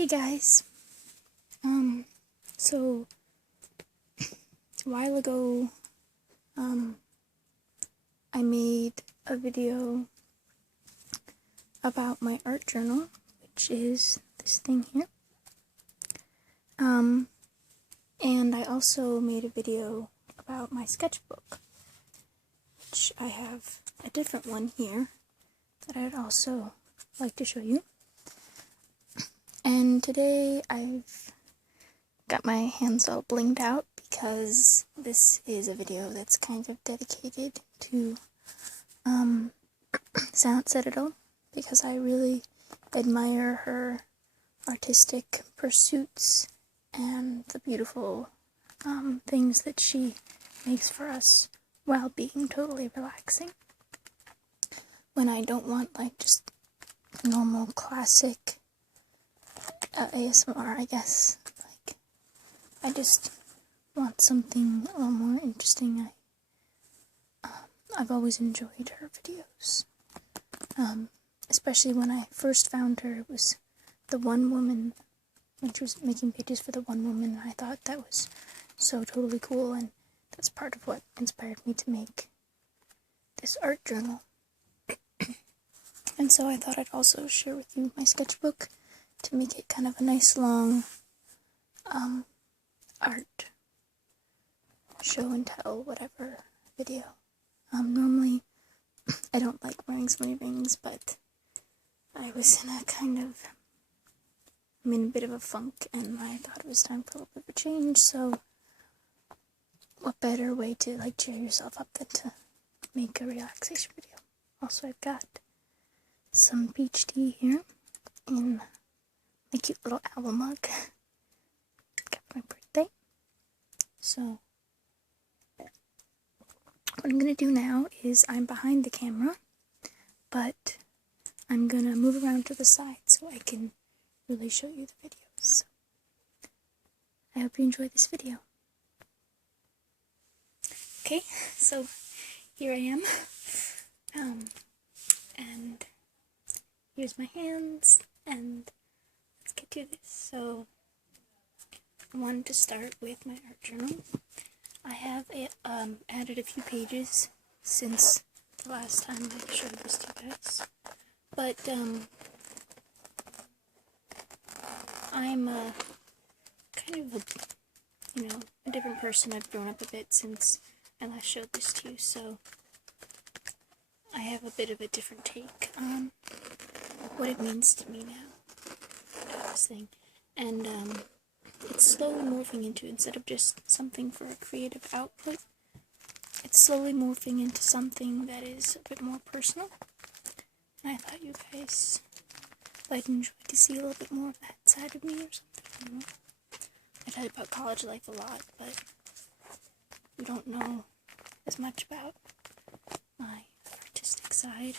Hey guys, so a while ago, I made a video about my art journal, which is this thing here, and I also made a video about my sketchbook, which I have a different one here that I'd also like to show you. And today I've got my hands all blinged out because this is a video that's kind of dedicated to Sound Citadel, because I really admire her artistic pursuits and the beautiful things that she makes for us while being totally relaxing. When I don't want like just normal classic ASMR, I guess. Like, I just want something a little more interesting. I've always enjoyed her videos. Especially when I first found her, it was the one woman, when she was making pages for the one woman, and I thought that was so totally cool, and that's part of what inspired me to make this art journal. And so I thought I'd also share with you my sketchbook to make it kind of a nice long art show and tell whatever video. Normally I don't like wearing so many rings, but I was in I'm in a bit of a funk, and I thought it was time for a little bit of a change, so what better way to like cheer yourself up than to make a relaxation video. Also, I've got some peach tea here in my cute little owl mug got for my birthday. So what I'm gonna do now is I'm behind the camera, but I'm gonna move around to the side so I can really show you the videos. So I hope you enjoy this video. Okay, so here I am, and here's my hands, and let's get to this. So I wanted to start with my art journal. I have added a few pages since the last time I showed this to you guys, but I'm kind of a different person. I've grown up a bit since I last showed this to you, so I have a bit of a different take on what it means to me now, this thing, and it's slowly morphing into, instead of just something for a creative output, it's slowly morphing into something that is a bit more personal. And I thought you guys might enjoy to see a little bit more of that side of me or something. I don't know. I talk about college life a lot, but you don't know as much about my artistic side.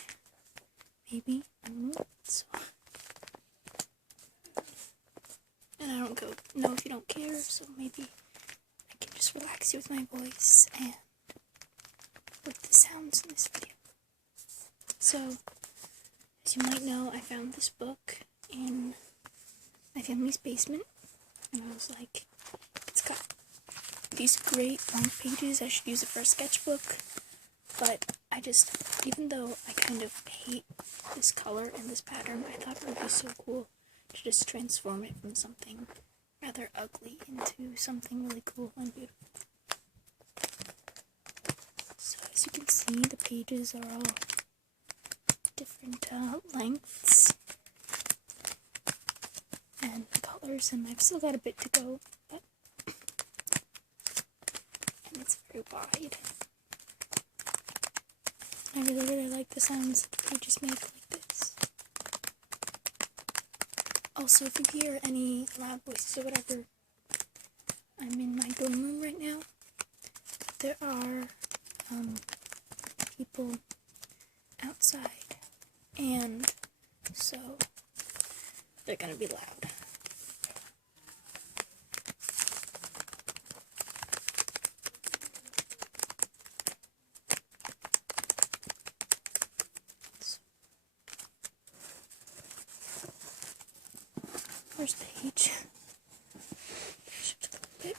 Maybe. I don't know. So, and I don't know if you don't care, so maybe I can just relax you with my voice and with the sounds in this video. So, as you might know, I found this book in my family's basement, and I was like, it's got these great long pages, I should use it for a sketchbook, but even though I kind of hate this color and this pattern, I thought it would be so cool to just transform it from something rather ugly into something really cool and beautiful. So as you can see, the pages are all different lengths and colors, and I've still got a bit to go, but and it's very wide. I really like the sounds that the pages make like this. Also, if you hear any loud voices or whatever, I'm in my dorm room right now. There are people outside, and so they're gonna be loud. first page. Shift a little bit.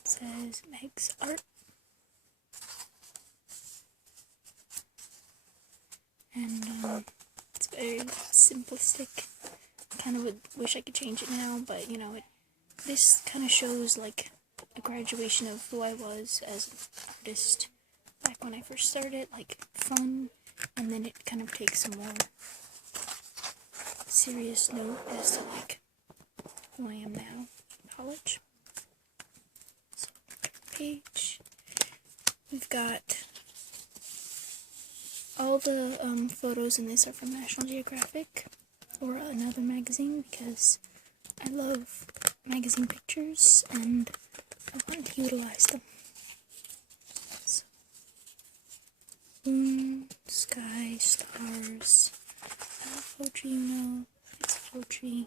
It says Meg's Art. And it's very simplistic. I kind of wish I could change it now, but you know, this kind of shows like a graduation of who I was as an artist back when I first started, like fun, and then it kind of takes a more serious note as to like who I am now in college. So, page. We've got all the photos in this are from National Geographic or another magazine because I love magazine pictures and I want to utilize them. So, moon, sky, stars, poetry, you know, it's poetry,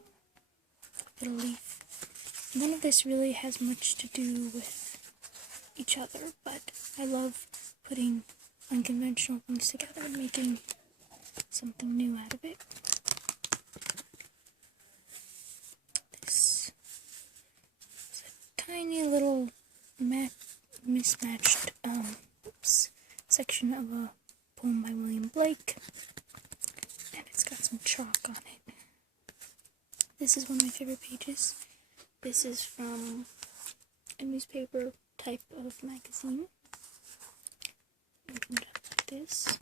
little leaf. None of this really has much to do with each other, but I love putting unconventional things together and making something new out of it. This is a tiny little mismatched section of a poem by William Blake, and it's got some chalk on it. This is one of my favorite pages. This is from a newspaper type of magazine. Opened up like this.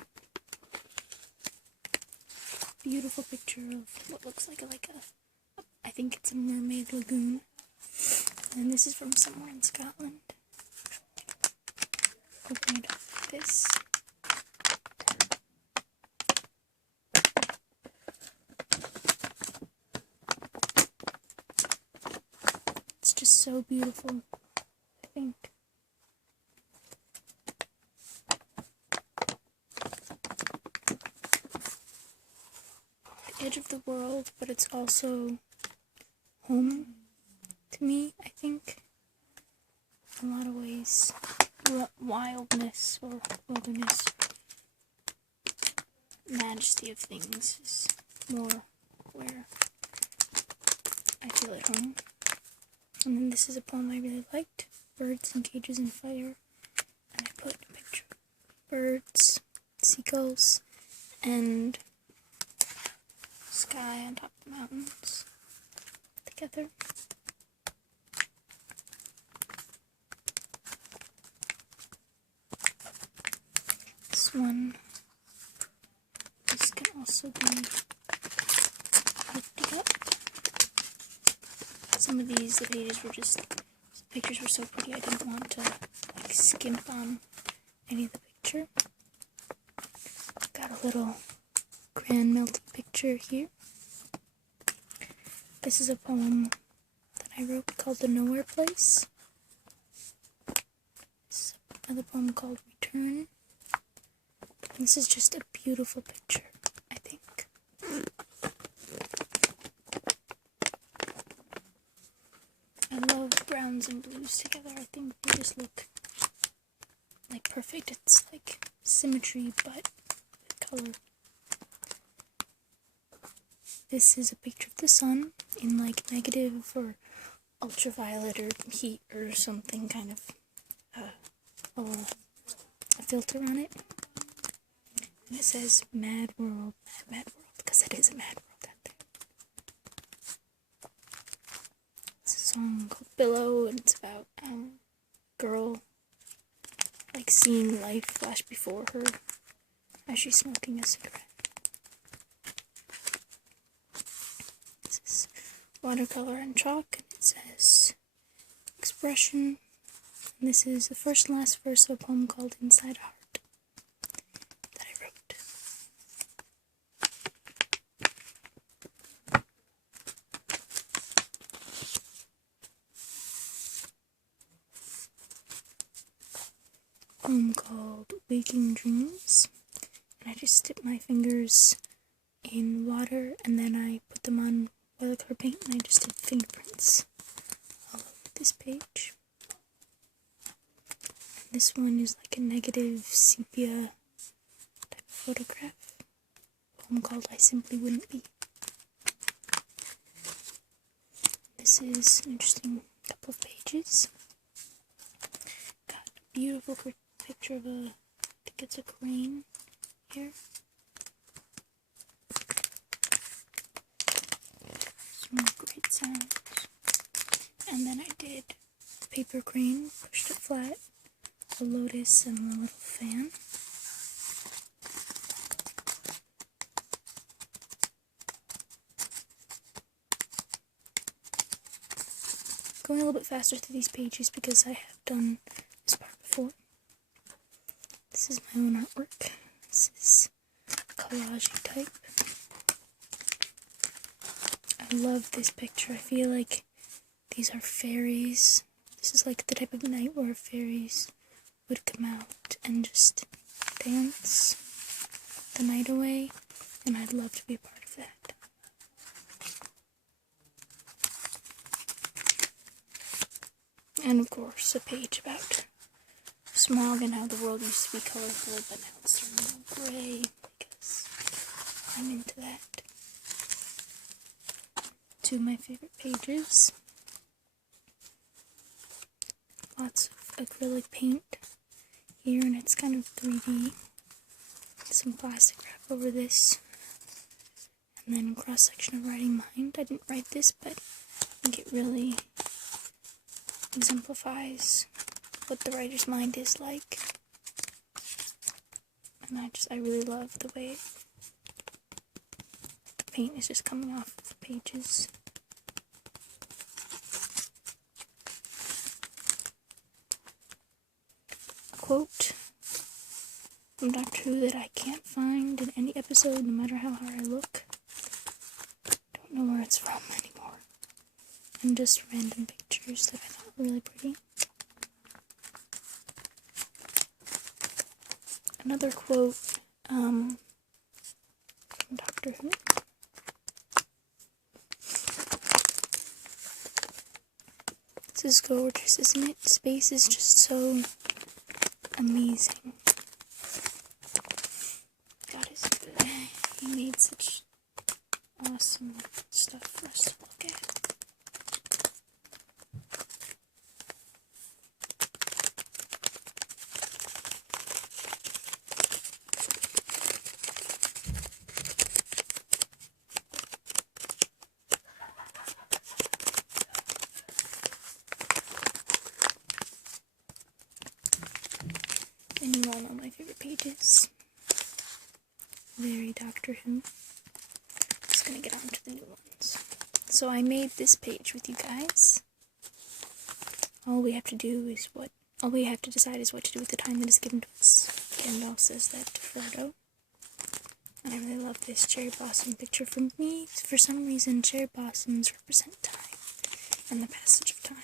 Beautiful picture of what looks like a I think it's a mermaid lagoon. And this is from somewhere in Scotland. Open it up like this. It's just so beautiful, I think. Edge of the world, but it's also home to me, I think. In a lot of ways, wildness or wilderness, majesty of things is more where I feel at home. And then this is a poem I really liked, Birds in Cages and Fire, and I put a picture of birds, seagulls, and sky on top of the mountains together. This one, this can also be lifted up. Some of these, the pages were just, the pictures were so pretty I didn't want to like skimp on any of the picture. Got a little grand melted picture here. This is a poem that I wrote called The Nowhere Place. This is another poem called Return. And this is just a beautiful picture, I think. I love browns and blues together. I think they just look like perfect. It's like symmetry, but with color. This is a picture of the sun in like negative or ultraviolet or heat or something kind of a filter on it. And it says Mad World, Mad World, because it is a mad world out there. It's a song called Billow, and it's about a girl like seeing life flash before her as she's smoking a cigarette. This is watercolor and chalk, and it says Expression. And this is the first and last verse of a poem called Inside Heart that I wrote. A poem called Waking Dreams. And I just dip my fingers in water and then I put them on watercolor paint and I just did fingerprints all over this page. This one is like a negative sepia type of photograph. A poem called I Simply Wouldn't Be. this is an interesting couple of pages. Got a beautiful picture of I think it's a crane here. Some great sounds. And then I did paper crane, pushed it flat, a lotus, and a little fan. Going a little bit faster through these pages because I have done this part before. This is my own artwork. This is collage type. I love this picture. I feel like these are fairies. This is like the type of night where fairies would come out and just dance the night away, and I'd love to be a part of that. And of course, a page about smog and how the world used to be colorful, but now it's turning gray because I'm into that. Two of my favorite pages. Lots of acrylic paint here, and it's kind of 3D. Some plastic wrap over this. And then cross section of Writing Mind. I didn't write this, but I think it really exemplifies what the writer's mind is like. And I really love the way the paint is just coming off the pages. A quote from Doctor Who that I can't find in any episode, no matter how hard I look. Don't know where it's from anymore. And just random pictures that I thought were really pretty. Another quote from Doctor Who. This is gorgeous, isn't it? Space is just so amazing. God is good. He made such awesome stuff for us to look at. And you all know my favorite pages. Very Doctor Who. Just gonna get on to the new ones. So I made this page with you guys. All we have to decide is what to do with the time that is given to us. Gandalf says that to Frodo. And I really love this cherry blossom picture. For me, for some reason, cherry blossoms represent time and the passage of time.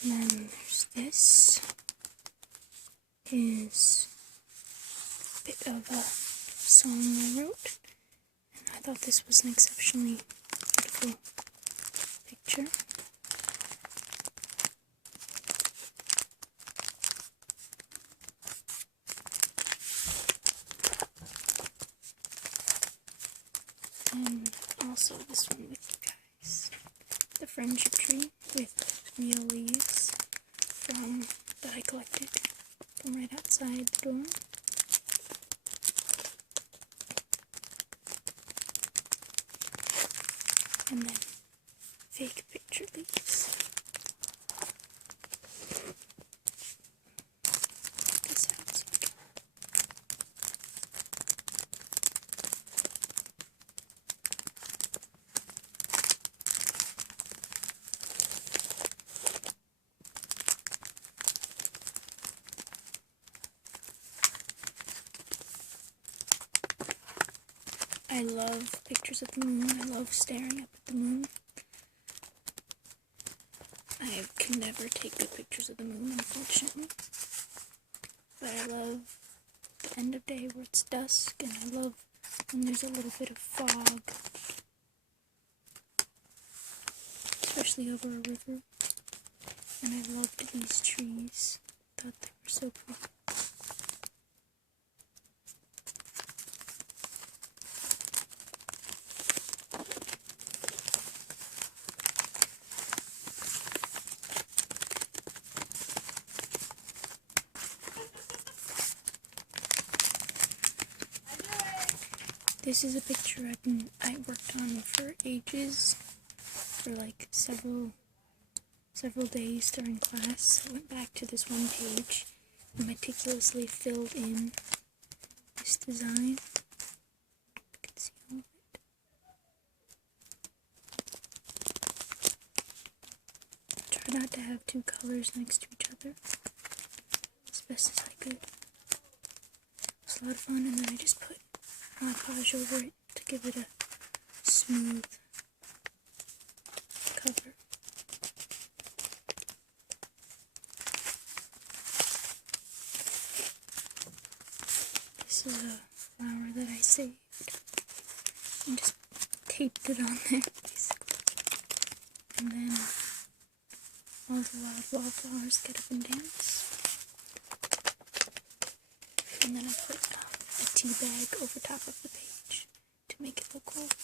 And then there's this. Is a bit of a song I wrote, and I thought this was an exceptionally beautiful picture. And also this one with you guys. The friendship tree with real leaves that I collected from right outside the door. And then fake picture leaves. This out so I can I love pictures of the moon. I love staring up at the moon. I can never take good pictures of the moon, unfortunately. But I love the end of day where it's dusk, and I love when there's a little bit of fog. Especially over a river. And I loved these trees. I thought they were so pretty. This is a picture I worked on for ages, for like several days during class. I went back to this one page and meticulously filled in this design. You can see all of it. Try not to have two colors next to each other as best as I could. It was a lot of fun, and then I just put Mod Podge over it to give it a smooth cover. This is a flower that I saved and just taped it on there, basically. And then all the wild wallflowers get up and dance. And then I put a tea bag over top of the page to make it look old.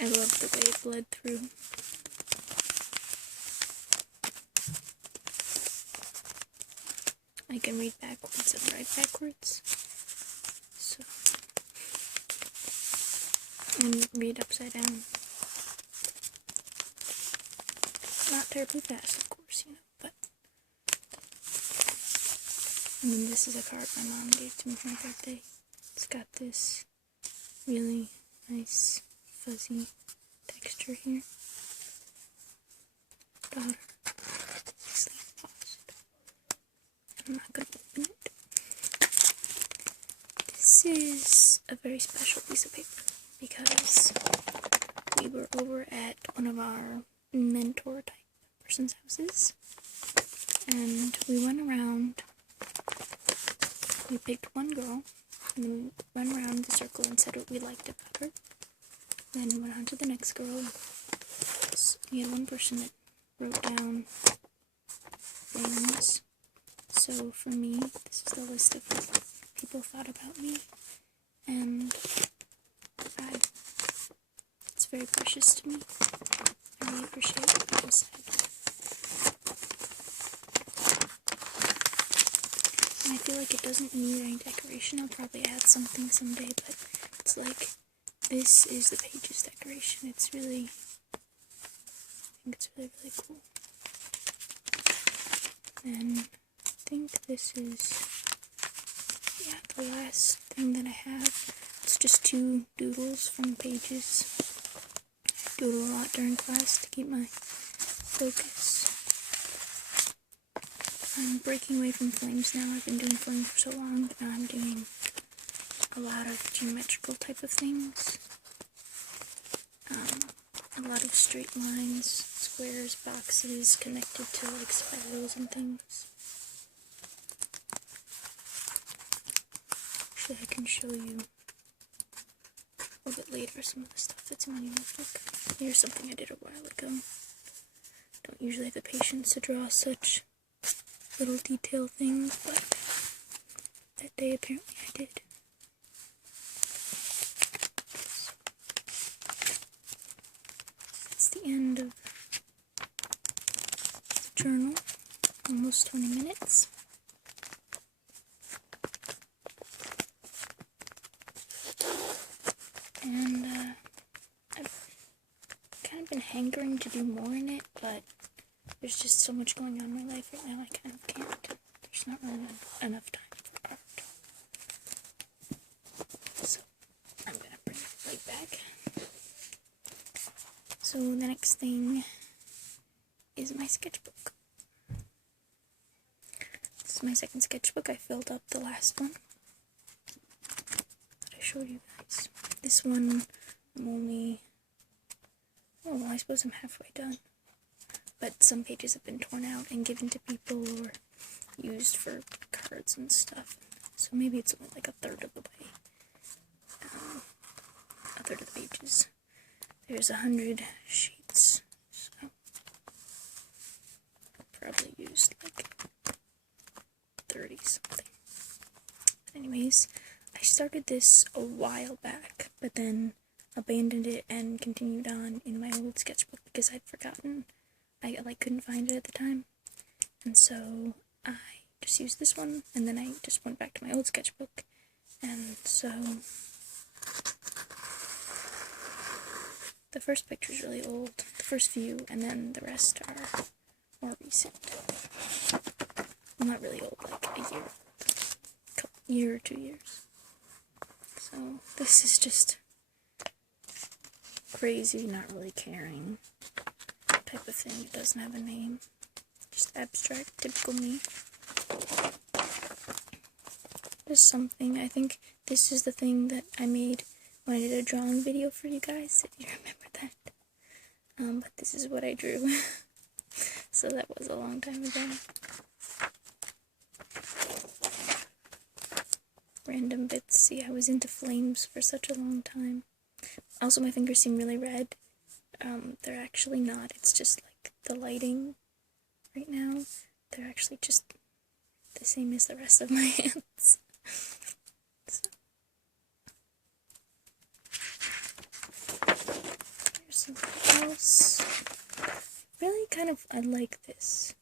I love the way it bled through. I can read backwards and write backwards. So, and read upside down. Not terribly fast, of course, you know, but. And then this is a card my mom gave to me for my birthday. It's got this really nice fuzzy texture here. Daughter, sleep paused. I'm not going to open it. This is a very special piece of paper because we were over at one of our mentor type person's houses and we went around. We picked one girl and then went around the circle and said what we liked about her. Then went on to the next girl. So we had one person that wrote down things. So for me, this is the list of what people thought about me, and it's very precious to me. I really appreciate what people said. And I feel like it doesn't need any decoration. I'll probably add something someday, but it's like, this is the page's decoration. It's really, I think it's really, really cool. And I think this is, yeah, the last thing that I have. It's just two doodles from pages. I doodle a lot during class to keep my focus. I'm breaking away from flames now. I've been doing flames for so long, but now I'm doing a lot of geometrical type of things. A lot of straight lines, squares, boxes connected to like spirals and things. Actually, I can show you a little bit later some of the stuff that's in my notebook. Here's something I did a while ago. Don't usually have the patience to draw such little detail things, but that day apparently I did. That's the end of the journal. Almost 20 minutes. And I've kind of been hankering to do more in it, but there's just so much going on in my life right now, I kind of can't. There's not really enough time for art. So, I'm gonna bring it right back. So, the next thing is my sketchbook. This is my second sketchbook. I filled up the last one that I showed you guys. This one, I'm only, oh, well, I suppose I'm halfway done. But some pages have been torn out and given to people or used for cards and stuff. So maybe it's only like a third of the way. A third of the pages. There's 100 sheets, so I'll probably use like 30 30 something. Anyways, I started this a while back, but then abandoned it and continued on in my old sketchbook because I'd forgotten. I couldn't find it at the time, and so I just used this one, and then I just went back to my old sketchbook, and so the first picture is really old, the first few, and then the rest are more recent. Well, not really old, like a year or 2 years. So this is just crazy, not really caring type of thing. It doesn't have a name. Just abstract, typical me. There's something, I think this is the thing that I made when I did a drawing video for you guys, if you remember that. But this is what I drew. So that was a long time ago. Random bits. See, I was into flames for such a long time. Also, my fingers seem really red. They're actually not. It's just like the lighting right now. They're actually just the same as the rest of my hands. So. Here's something else. Really I like this.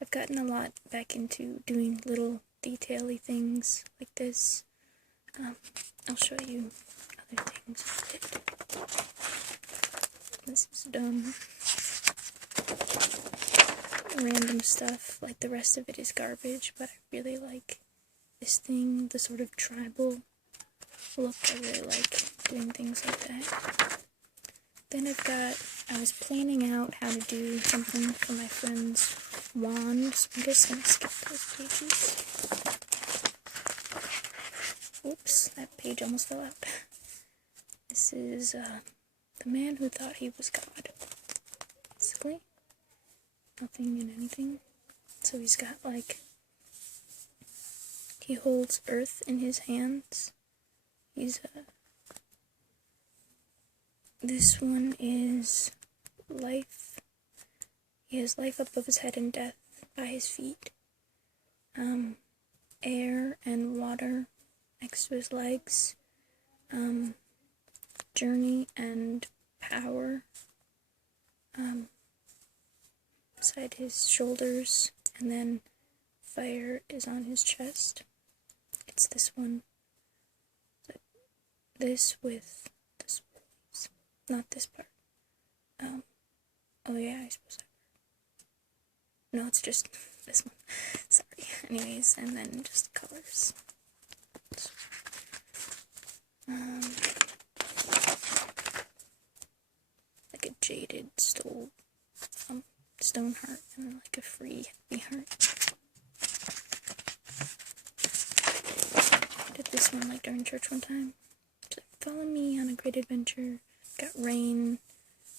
I've gotten a lot back into doing little detail-y things like this. I'll show you other things with it. This is dumb. Random stuff, like the rest of it is garbage, but I really like this thing, the sort of tribal look. I really like doing things like that. Then I was planning out how to do something for my friend's wand, so I'm just going to skip those pages. Oops, that page almost fell out. This is the man who thought he was God, basically. Nothing and anything. So he's got he holds earth in his hands. This one is life. He has life above his head and death by his feet. Air and water next to his legs. Journey and power beside his shoulders, and then fire is on his chest. It's this one. This with this, not this part. Oh yeah, I suppose that. No, it's just this one. Sorry. Anyways, and then just colors. Like a jaded stone heart and like a free happy heart. Did this one during church one time. Just follow me on a great adventure. Got rain,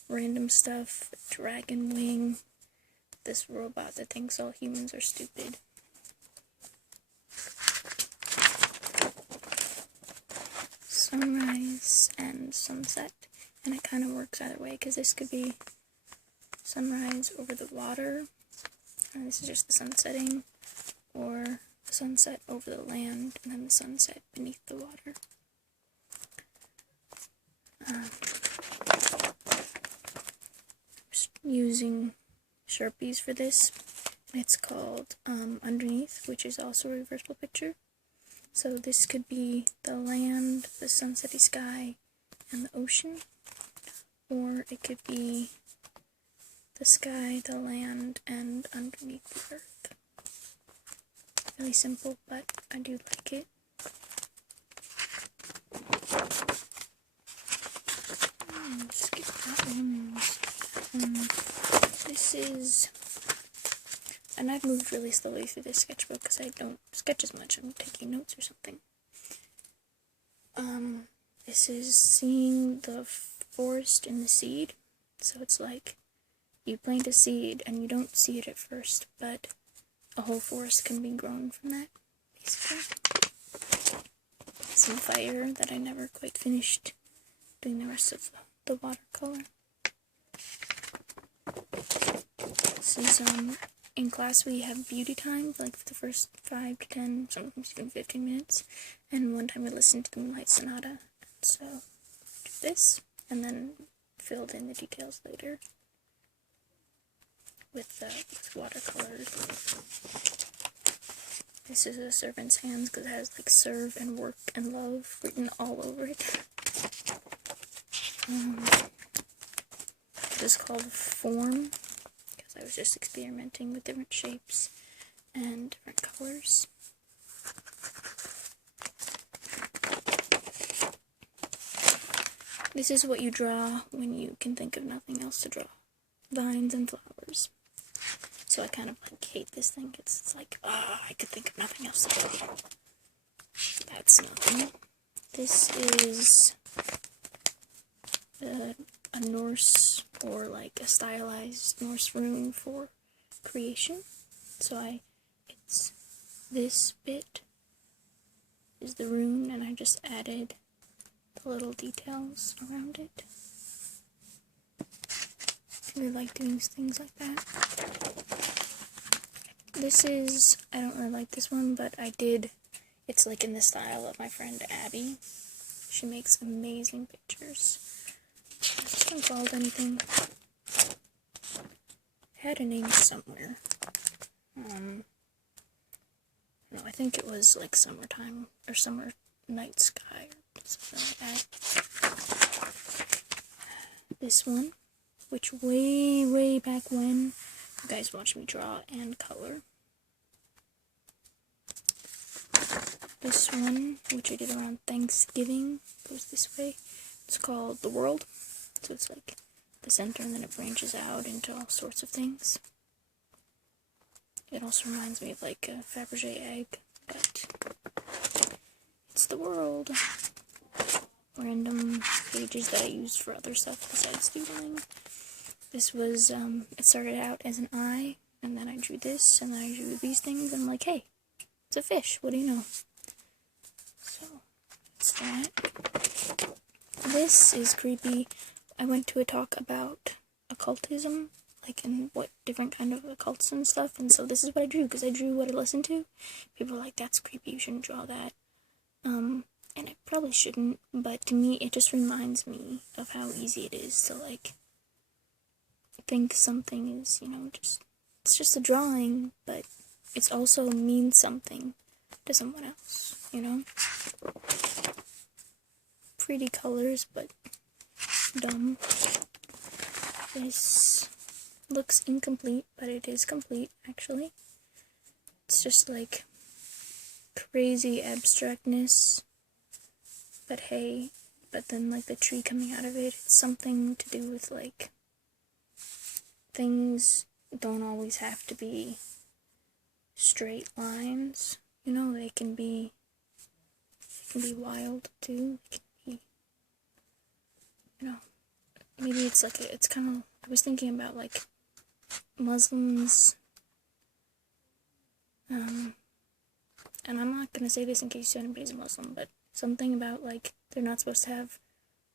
random stuff, dragon wing, this robot that thinks all humans are stupid. Sunrise and sunset, and it kind of works either way, because this could be sunrise over the water, and this is just the sun setting, or the sunset over the land, and then the sunset beneath the water. Just using Sharpies for this. It's called Underneath, which is also a reversible picture. So this could be the land, the sunsetty sky, and the ocean, or it could be the sky, the land, and underneath the earth. Really simple, but I do like it. Skip that one. This is, and I've moved really slowly through this sketchbook because I don't sketch as much. I'm taking notes or something. This is seeing the forest in the seed. So it's like you plant a seed and you don't see it at first, but a whole forest can be grown from that, basically. Some fire that I never quite finished doing the rest of the watercolor. This is in class we have beauty time, like for the first 5 to 10, sometimes even 15 minutes, and one time we listened to the Moonlight Sonata, so do this, and then filled in the details later with watercolors. This is a servant's hands because it has like serve and work and love written all over it. This is called Form because I was just experimenting with different shapes and different colors. This is what you draw when you can think of nothing else to draw. Vines and flowers. So I kind of like hate this thing. It's like, I could think of nothing else to draw. That's nothing. This is a Norse, or like a stylized Norse rune for creation. So it's this bit is the rune, and I just added the little details around it. I really like doing things like that. This is, I don't really like this one, but it's like in the style of my friend Abby. She makes amazing pictures. Is this one called anything? It had a name somewhere. No, I think it was like summertime, or summer night sky, or something like that. This one, which way back when you guys watched me draw and color. This one, which I did around Thanksgiving, goes this way. It's called The World. So it's like the center, and then it branches out into all sorts of things. It also reminds me of like a Fabergé egg, but it's the world. Random pages that I used for other stuff besides doodling. This was, it started out as an eye, and then I drew this, and then I drew these things, and I'm like, hey, it's a fish, what do you know? So, it's that. This is creepy. I went to a talk about occultism, like, and what different kind of occults and stuff, and so this is what I drew, because I drew what I listened to. People were like, that's creepy, you shouldn't draw that. And I probably shouldn't, but to me, it just reminds me of how easy it is to, like, think something is, it's just a drawing, but it also means something to someone else, Pretty colors, but dumb. This looks incomplete, but it is complete, actually. It's just, like, crazy abstractness, but hey, but then, like, the tree coming out of it, it's something to do with, like, things don't always have to be straight lines, they can be wild, too. They can be, maybe it's like, it's kind of, I was thinking about, like, Muslims, and I'm not gonna say this in case anybody's a Muslim, but something about, like, they're not supposed to have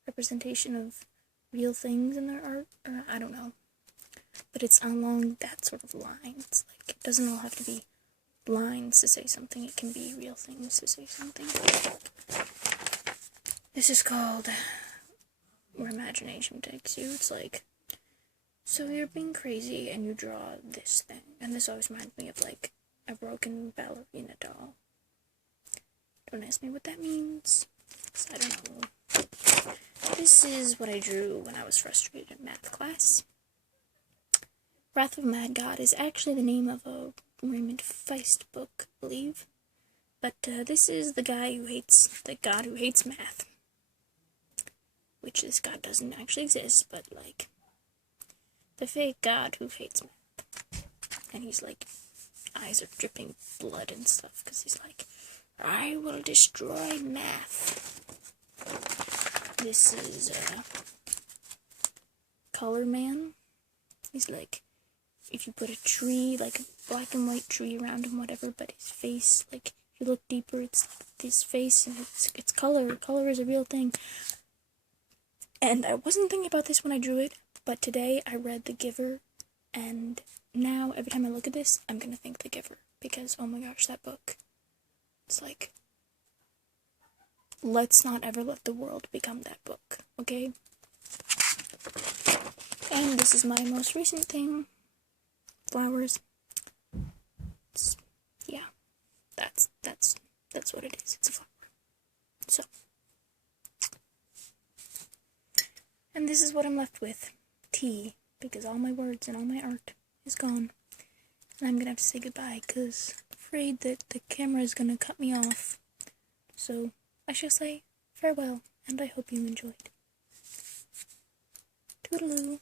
representation of real things in their art, or I don't know. But it's along that sort of line. It's like, it doesn't all have to be lines to say something, it can be real things to say something. This is called Where Imagination Takes You. It's like, so you're being crazy and you draw this thing. And this always reminds me of, like, a broken ballerina doll. Don't ask me what that means, 'cause I don't know. This is what I drew when I was frustrated in math class. Wrath of a Mad God is actually the name of a Raymond Feist book, I believe. But this is the God who hates math. Which this God doesn't actually exist, but, like, the fake God who hates math. And he's, like, eyes are dripping blood and stuff, because he's like, I will destroy math. This is Color Man. He's like, if you put a tree, like a black and white tree around him, whatever, but his face, like, if you look deeper, it's his face, and it's color. Color is a real thing. And I wasn't thinking about this when I drew it, but today I read The Giver, and now, every time I look at this, I'm gonna think The Giver. Because, oh my gosh, that book. It's like, let's not ever let the world become that book, okay? And this is my most recent thing. Flowers. Yeah, that's what it is. It's a flower. So, and this is what I'm left with. Tea, because all my words and all my art is gone. And I'm gonna have to say goodbye, because I'm afraid that the camera is gonna cut me off. So, I shall say farewell, and I hope you enjoyed. Toodaloo.